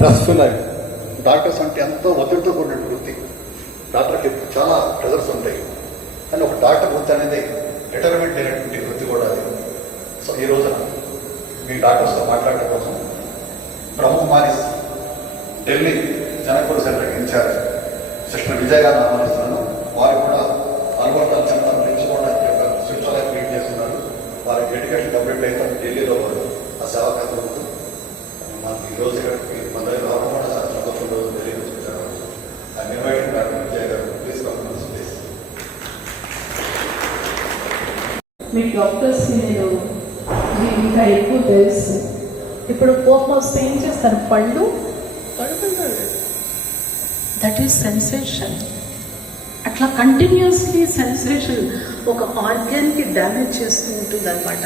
Stressful life. Doctors అంటే ఎంతో ఒత్తిడితో కూడిన వృత్తి. డాక్టర్కి చాలా ప్రెజర్స్ ఉంటాయి, కానీ ఒక డాక్టర్ వృత్తి అనేది రిటైర్మెంట్ అయినటువంటి వృత్తి కూడా అది. సో ఈ రోజున మీ డాక్టర్స్తో మాట్లాడడం కోసం Brahmakumaris Delhi Janakpur centre in charge sister Vijay గారిని ఆహ్వానిస్తున్నాను. వారు కూడా అనుభవాలు చెంతా పెంచుకోవడానికి యొక్క శిక్షణ క్రియేట్ చేస్తున్నారు. వారి ఎడ్యుకేషన్ కంప్లీట్ అయితే ఢిల్లీలో వారు ఆ సేవా కథలు మాకు ఈ రోజు ఇక్కడికి మన దగ్గర రావడం కూడా చాలా సంతోషం రోజు తెలియజేసుకుంటారు. ఆ నిర్వహించిన డాక్టర్ విజయ్ గారు ప్లీజ్ కమ్యూనిస్ ప్లీజ్. మీ డాక్టర్స్కి నేను ఇంకా ఎక్కువ తెలుసు. ఇప్పుడు కోపం వస్తే ఏం చేస్తారు? పళ్ళు పడుతున్నారు. That is sensation. అట్లా కంటిన్యూస్లీ సెన్సేషన్ ఒక ఆర్గాన్కి డ్యామేజ్ చేస్తూ ఉంటుంది అనమాట.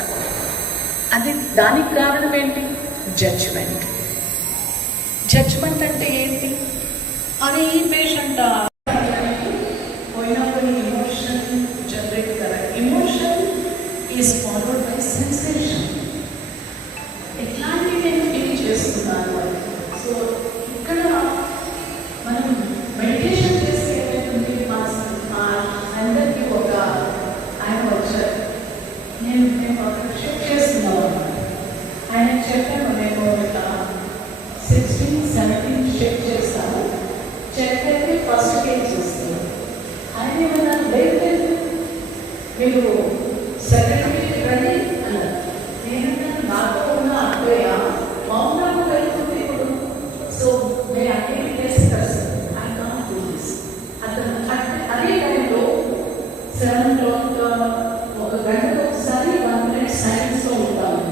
అది దానికి కారణం ఏంటి? జడ్జ్మెంట్. జడ్జ్మెంట్ అంటే ఏంటి? అరే ఈ పేషెంట్ పోయినప్పుడు ఎమోషన్ జనరేట్ కదా. Emotion is followed by sensation. ఎట్లాంటి నేను ఫీల్ చేస్తున్నాను అని. సో ఇక్కడ మనం మెడిటేషన్ చేస్తే ఏమవుతుంది? మా అందరికీ ఒక ఆయన వచ్చారు. మేము అక్కడ షిఫ్ట్ చేస్తున్నాం అన్నమాట. ఆయన చెప్పాను, మేము ఇట్లా 16, 17 షిఫ్ట్ చేస్తాము, చెక్ అయితే ఫస్ట్ కేజ్ చేస్తాను. ఆయన ఏమన్నా లేదు, మీరు సెక్రటరీ రండి అన్నారు. నేనంటే నాతో ఉన్న అక్కయ్య మౌనంగా వెళ్తుంది ఇప్పుడు. సో నేను అన్ని place I can't do this. అతను అదే టైంలో 7 o'clock ఒక గంటకు ఒకసారి 1 minute సైలెన్స్లో ఉంటాను.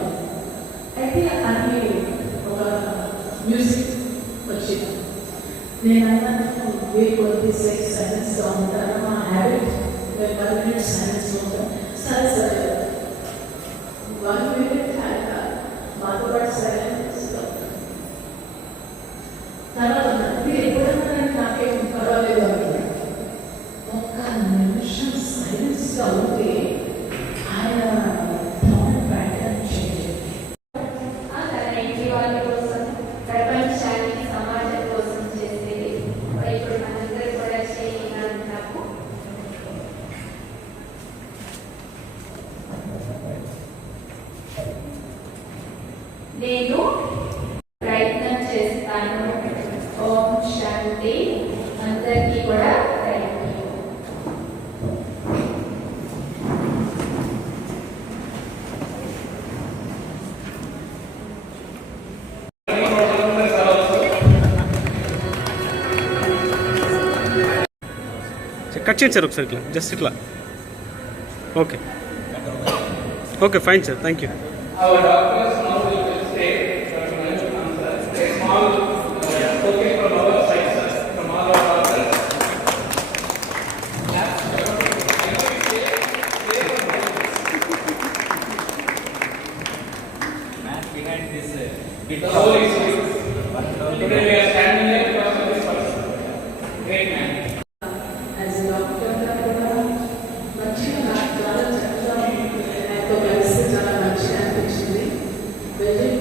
అయితే అది ఒక మ్యూజిక్ వచ్చింది. నేను అన్నాను, మీరు కొద్దిసేపు సైలెన్స్గా ఉంటాను, మా హ్యాబిట్ మేము 1 minute సైలెన్స్లో ఉంటాం. సరే సరే 1 minute మాతో పాటు సైలెన్స్గా తర్వాత మీరు ఎప్పుడన్నా నాకేం పర్వాలేదు అనుకున్నాను. ఒక్క నిమిషం సైలెన్స్గా ఉంటే ఆయన నేను ప్రయత్నం చేస్తాను. ఓం శాంతి. అందరికీ కూడా కట్ చేయండి సార్ ఒకసారి, ఇట్లా జస్ట్ ఇట్లా. Okay okay fine sir, thank you.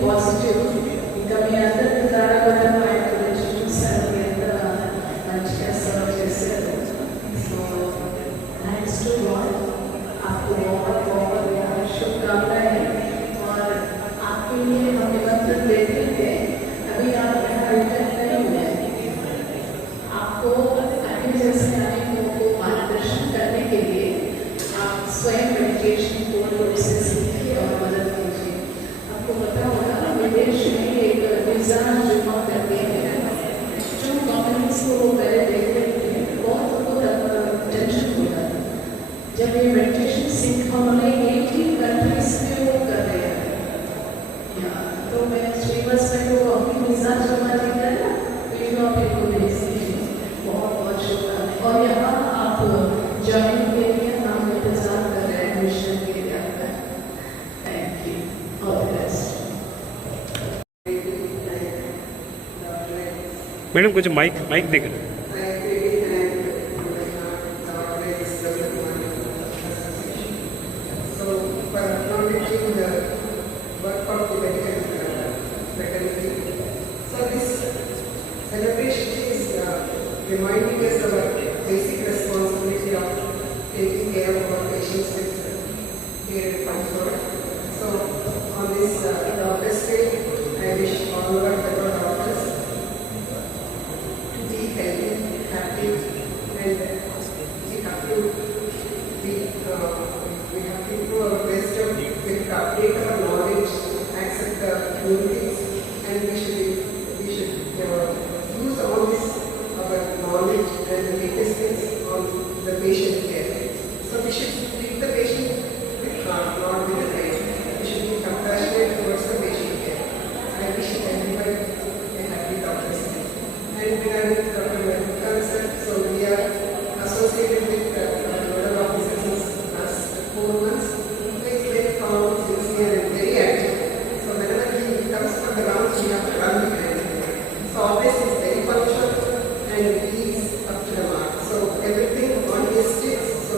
Positive. ఇంకా మీ అందరికీ ద్వారా కూడా ఆయన గురించి చూశాను, ఎంత మంచిగా సర్వ్ చేశారు. So thanks to God. आपको बहुत बहुत शुभकामनाएं और आपके लिए हम निमंत्रण देते हैं. अभी आप यहाँ रिटर्न नहीं हुए, आपको आगे जैसे अनेकों को मार्गदर्शन करने के लिए आप स्वयं मेडिटेशन पूर्ण रूप से सीखिए और मदद कीजिए. आपको पता होगा विदेश में एक वीज़ा जमा करते हैं, जो कंपनीज को वो पहले देखते हैं, बहुत टेंशन होता है. जब ये मेडिटेशन सीखा उन्होंने 18 कंट्रीज में वो कर रहे हैं. तो मैं श्रीवत्स में वो अपनी वीज़ा जमा दिया है ना, वीडियो आप इनको भेज दीजिए. बहुत बहुत शुभकामनाएं. और यहाँ आप ज्वाइन के लिए नाम इंतजार कर रहे हैं मिशन के लिए आपका. Thank you. All the best. Madam కొంచెం మైక్ దగ్గర. work of the medical fraternity. So this reminding us of our basic responsibility of taking care of our patients with care and comfort. So on this Doctors' Day, I wish all our fellow doctors to be healthy, happy, and we have to do our best to update our knowledge, accept the new things, and we should use all this our knowledge and the latest things on the patient care. So we should treat the patient with heart, not with the brain. We should be compassionate towards the patient care. I wish everybody a happy Doctors' Day. And regarding Dr. Cancer, so we are associated with nodal officers since last 4 months. So it's very calm, sincere, and very active. So whenever he comes for the rounds, we have to run behind him. So always he's very punctual and he is up to the mark. So everything on his sticks. So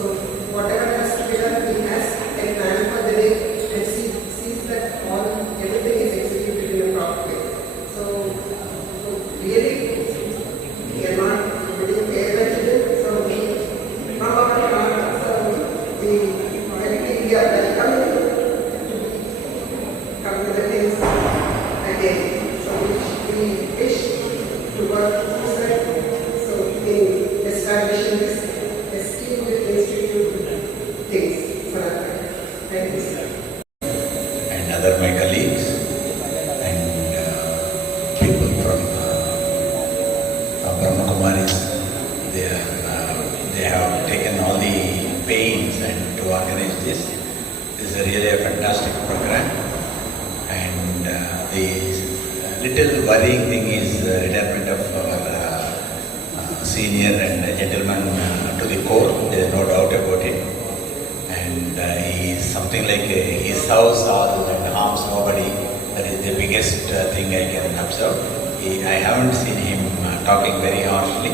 whatever has to be done, he has a plan for the day and sees that everything is executed in a proper way. So really, we are not getting care by children. So we, from our heart, so we are welcoming to come to the things again. So we wish to work together. So in establishing this esteemed institute things. So thank you, sir. And other my colleagues and people from Brahma Kumaris, they have taken all the pains and to organize this. This is really a fantastic program. And the little worrying thing is the retirement of our senior and gentleman to the core. There is no doubt about it. And he is something like he serves all and harms nobody. That is the biggest thing I can observe. I haven't seen him talking very harshly.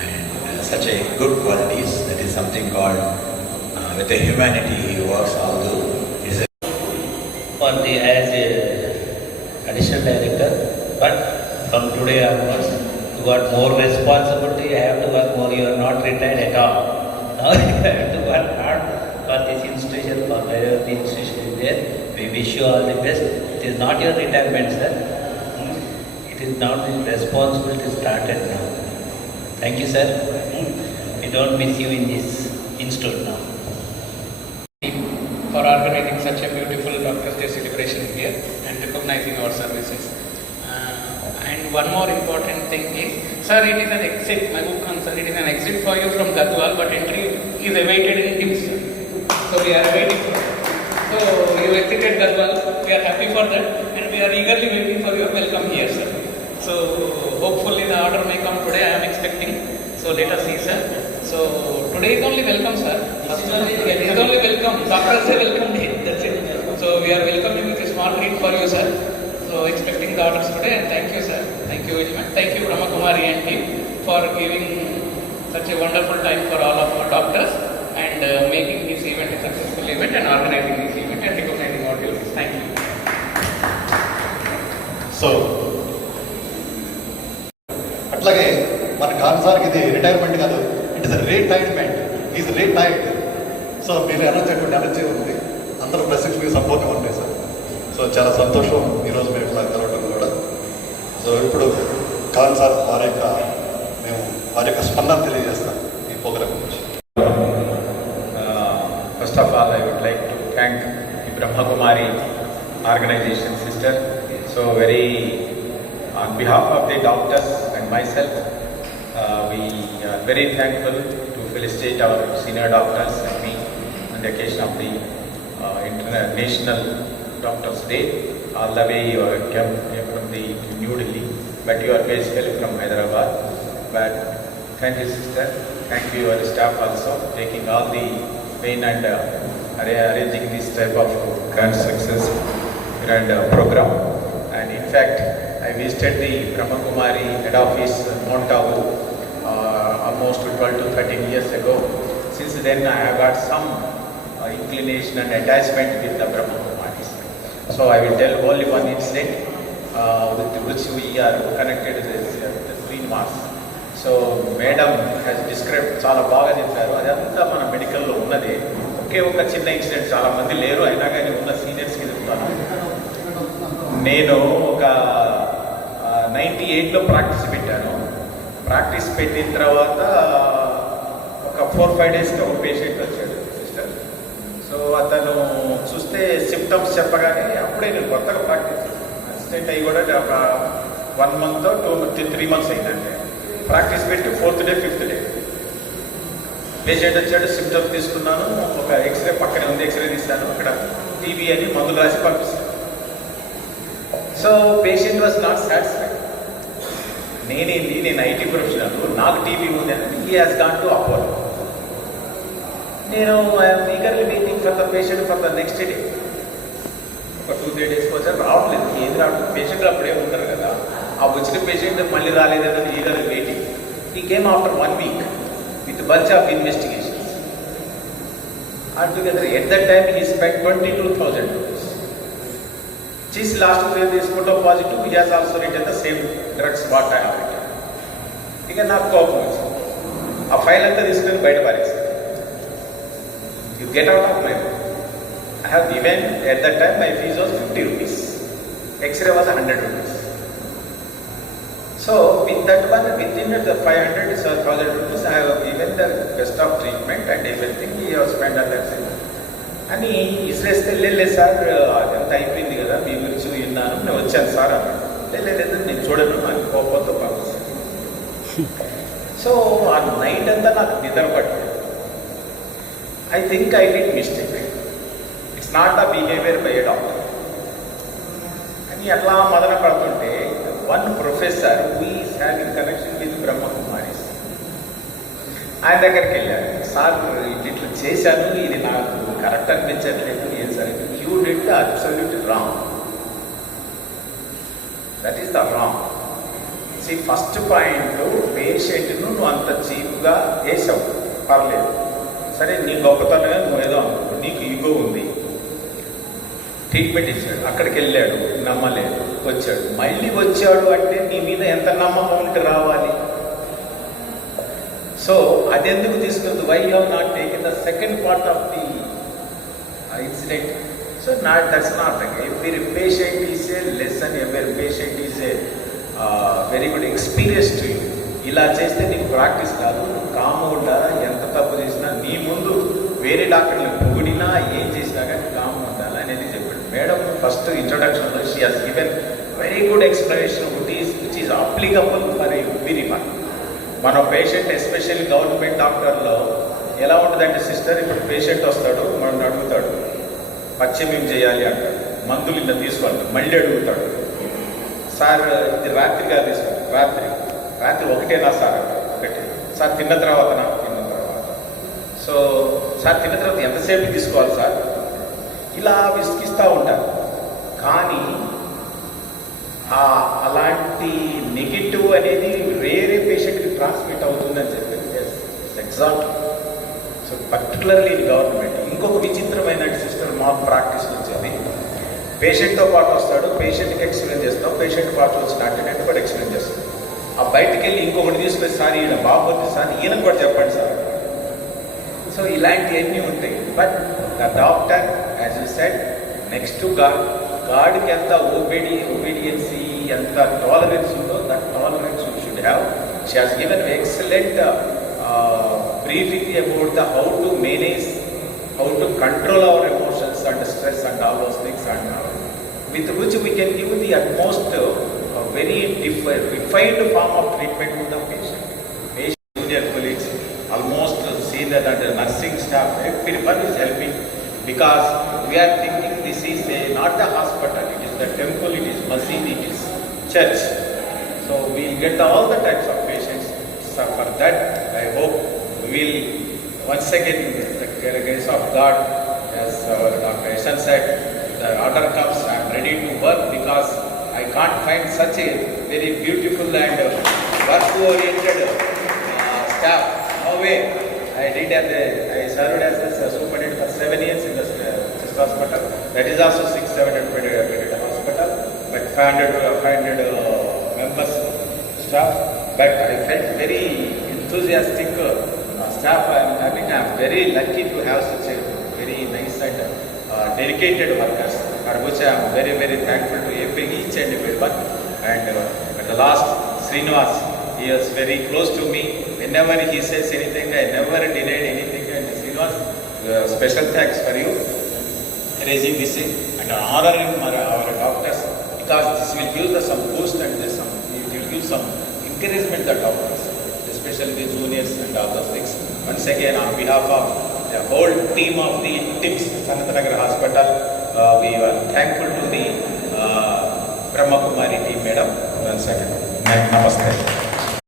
And such a good qualities. That is something called with the humanity he works. Although is a for the as a additional director, but from today onwards, you got more responsibility. I have to work more. You are not retired at all. Now you have to work hard for this institution, for wherever the institution is there. We wish you all the best. It is not your retirement, sir. It is now the responsibility started now. Thank you, sir. We don't miss you in this institute now. For organizing such a beautiful Doctors' Day celebration here and recognizing our services. And one more important thing is, sir, it is an exit, Mahbub sir, it is an exit for you from Gadwal, but entry is awaited in Dims. So we are awaiting for that. So you exited Gadwal, we are happy for that and we are eagerly waiting for your welcome here, sir. So hopefully the order may come today, I am expecting. So let us see, sir. So today is only welcome, sir. It is only welcome. Doctors say welcome day. That's it. So we are welcoming with a small treat for you, sir. So expecting the orders today and thank you, sir. Thank you very much. Thank you, Brahma Kumari and team, for giving such a wonderful time for all of our doctors and making this event a successful event and organizing this event and recognizing our delegates. Thank you. So అట్లాగే మన ఖాన్ సార్కి ఇది రిటైర్మెంట్ కాదు, it is retirement. Is retired. So మీరు energy energy ఉంది, అందరూ బ్లెస్సింగ్స్ మీకు సంపూర్ణంగా ఉన్నాయి సార్. సో చాలా సంతోషం ఈరోజు మేము ఇట్లా కలవడం కూడా. సో ఇప్పుడు ఖాన్ సార్ వారి యొక్క స్పందన తెలియజేస్తాం ఈ ప్రోగ్రామ్ గురించి. First of all, I would like to thank the Brahma Kumari organization sister. So on behalf of the doctors and myself, we are very thankful to felicitate our senior doctors and me on the occasion of the International Doctors' Day. All the way you came from the New Delhi, but you are basically from Hyderabad. But thank you, sister. Thank you, your staff also, taking all the pain and arranging this type of grand success grand program. And in fact, I visited the Brahma Kumari head office, Mount Abu, almost 12 to 13 years ago. Since then, I have got some inclination and attachment with the Brahma Kumaris. So I will tell only one incident with which we are connected with the Green Mass. So madam has describe చాలా బాగా చెప్పారు. అదంతా మన మెడికల్లో ఉన్నది. ఒకే ఒక చిన్న ఇన్సిడెంట్, చాలా మంది లేరు అయినా కానీ ఉన్న సీనియర్స్కి చెప్తాను. నేను ఒక 98లో ప్రాక్టీస్ పెట్టాను. ప్రాక్టీస్ పెట్టిన తర్వాత ఒక 4-5 డేస్కి ఒక పేషెంట్ వచ్చాడు సిస్టర్. సో అతను చూస్తే సిమ్టమ్స్ చెప్పగానే అప్పుడే నేను కొత్తగా ప్రాక్టీస్ అసిస్టెంట్ అయ్యి కూడా ఒక 1 month 2-3 months అయిందంటే ప్రాక్టీస్ పెట్టి 4th day 5th day patient వచ్చాడు. సిమ్టమ్స్ తీసుకున్నాను. ఒక ఎక్స్రే పక్కనే ఉంది, ఎక్స్రే తీశాను. అక్కడ టీబీ అని మందులు రాసి పంపిస్తాను. So patient was not satisfied. నేను ఐటీ ప్రొఫెషనల్, నాకు టీబీ ఉంది అంటే he has gone to Apollo. నేను I'm eagerly waiting for the patient for the next day. ఒక 2-3 days వచ్చారు, రావట్లేదు. ఏది రావట్లేదు, పేషెంట్లు అప్పుడే ఉంటారు కదా. ఆ వచ్చిన పేషెంట్ మళ్ళీ రాలేదన్నది ఈగర్లీ వెయిటింగ్. ఈ came after 1 week with bunch of investigations. Altogether, at that time he spent 22,000 rupees. His last 3 days photo positive, he has also written the same drugs what I have written. ఇక నాకు కోపం వచ్చింది. ఆ ఫైల్ అంతా తీసుకొని బయట పారేసాను. You get out of my room. I have given at that time my fees was 50 rupees. X-ray was 100 rupees. So with that one, within the 500,000 rupees, I have given the best of treatment and everything. He has spent on that. అని ఇసిరేస్తే లేదు సార్ అదంతా అయిపోయింది కదా, మీ గురించి విన్నాను, నేను వచ్చాను సార్ అన్నాడు. లేదు నేను చూడను అని కోపంతో పంపిస్తాను. సో ఆ నైట్ అంతా నాకు నిద్ర పట్టింది. I think I did mistake. It's not the behaviour by a doctor అని అట్లా మొదలు పడుతుంటే one professor who is having connection with Brahma Kumaris, ఆయన దగ్గరికి వెళ్ళాడు. సార్ ఇట్లా చేశాను, ఇది నాకు కరెక్ట్ అనిపించట్లేదు. ఏం sir, you did absolute wrong. That is the wrong. See first point, పేషెంట్ను నువ్వు అంత చీప్గా వేసావు, పర్లేదు సరే, నీ గొప్పతనంగా నువ్వు ఏదో అనుకో, నీకు ఈగో ఉంది. ట్రీట్మెంట్ ఇచ్చాడు, అక్కడికి వెళ్ళాడు, నమ్మలేదు, వచ్చాడు, మళ్ళీ వచ్చాడు అంటే నీ మీద ఎంత నమ్మకం ఉంటే రావాలి. సో అదెందుకు తీసుకుంది? Why you have not taken the second part of the incident. So not that's not every patient is a lesson, every patient is a very good experience to you. ఇలా చేస్తే నీకు ప్రాక్టీస్ కాదు, నువ్వు కామ్గా ఉండాలా, ఎంత తప్పు చేసినా నీ ముందు వేరే డాక్టర్ని పొగిడినా ఏం చేసినా కానీ కామ్గా ఉండాలి అనేది చెప్పాడు. మేడం ఫస్ట్ ఇంట్రొడక్షన్లో she has given very good explanation which is applicable for every one. మన పేషెంట్ ఎస్పెషల్లీ గవర్నమెంట్ డాక్టర్లో ఎలా ఉంటుందంటే సిస్టర్, ఇప్పుడు పేషెంట్ వస్తాడు, మనం అడుగుతాడు పచ్చం ఏం చేయాలి అంటాడు, మందులు ఇంత తీసుకోవాలి, మళ్ళీ అడుగుతాడు సార్ ఇది రాత్రిగా తీసుకోండి, రాత్రి ఒకటేనా సార్ అంటాడు, ఒకటే సార్ తిన్న తర్వాత సో సార్ తిన్న తర్వాత ఎంతసేపు తీసుకోవాలి సార్, ఇలా విసిగిస్తూ ఉంటారు. కానీ అలాంటి నెగిటివ్ అనేది వేరే పేషెంట్కి ట్రాన్స్మిట్ అవుతుందని చెప్పి exact. So particularly in government ఇంకొక విచిత్రమైన సిస్టర్ మా ప్రాక్టీస్ వచ్చేది, పేషెంట్తో పాటు వస్తాడు, పేషెంట్కి ఎక్స్ప్లెయిన్ చేస్తాం, పేషెంట్ పాటు వచ్చిన అటెండెంట్ కూడా ఎక్స్ప్లెయిన్ చేస్తాం. ఆ బయటకు వెళ్ళి ఇంకొకటి తీసుకొని సార్ ఈయన బాగుంది సార్, ఈయనకు కూడా చెప్పండి సార్. సో ఇలాంటివన్నీ ఉంటాయి. But the doctor as you said next to గాడ్కి ఎంత ఒబీడియన్సీ, ఎంత టాలరెన్స్ ఉందో that tolerance you should have. She has given excellent briefing about the how to manage, how to control our emotions and stress and all those things, and with which we can give the utmost very refined form of treatment to the patient. Junior colleagues, almost senior and nursing staff, everyone is helping, because we are thinking this is not the hospital, it is the temple, it is masjid, it is church. So we will get all the types of patients. So for that, I hope we will once again, the grace of God, as our Dr. Eshan said, the order comes, I am ready to work, because I can't find such a very beautiful and work-oriented staff. No way. I served as a superintendent for 7 years in the chest hospital. That is also 600-700 bedded hospital, but 500 members staff. but I felt very enthusiastic staff I am having. I am very lucky to have such a very nice and dedicated workers, for which I am very, very thankful to each and every one. And at the last, Srinivas, he was very close to me. Whenever he says anything, I never denied anything. And Srinivas, special thanks for you raising this thing and honoring our doctors, because this will give us some boost and it will give some encouragement to the doctors, especially the juniors and all those things. Once again, on behalf of the whole team of the TIMS Sanatanagar Hospital, we are thankful to the Brahma Kumari team, madam. Once again, namaste.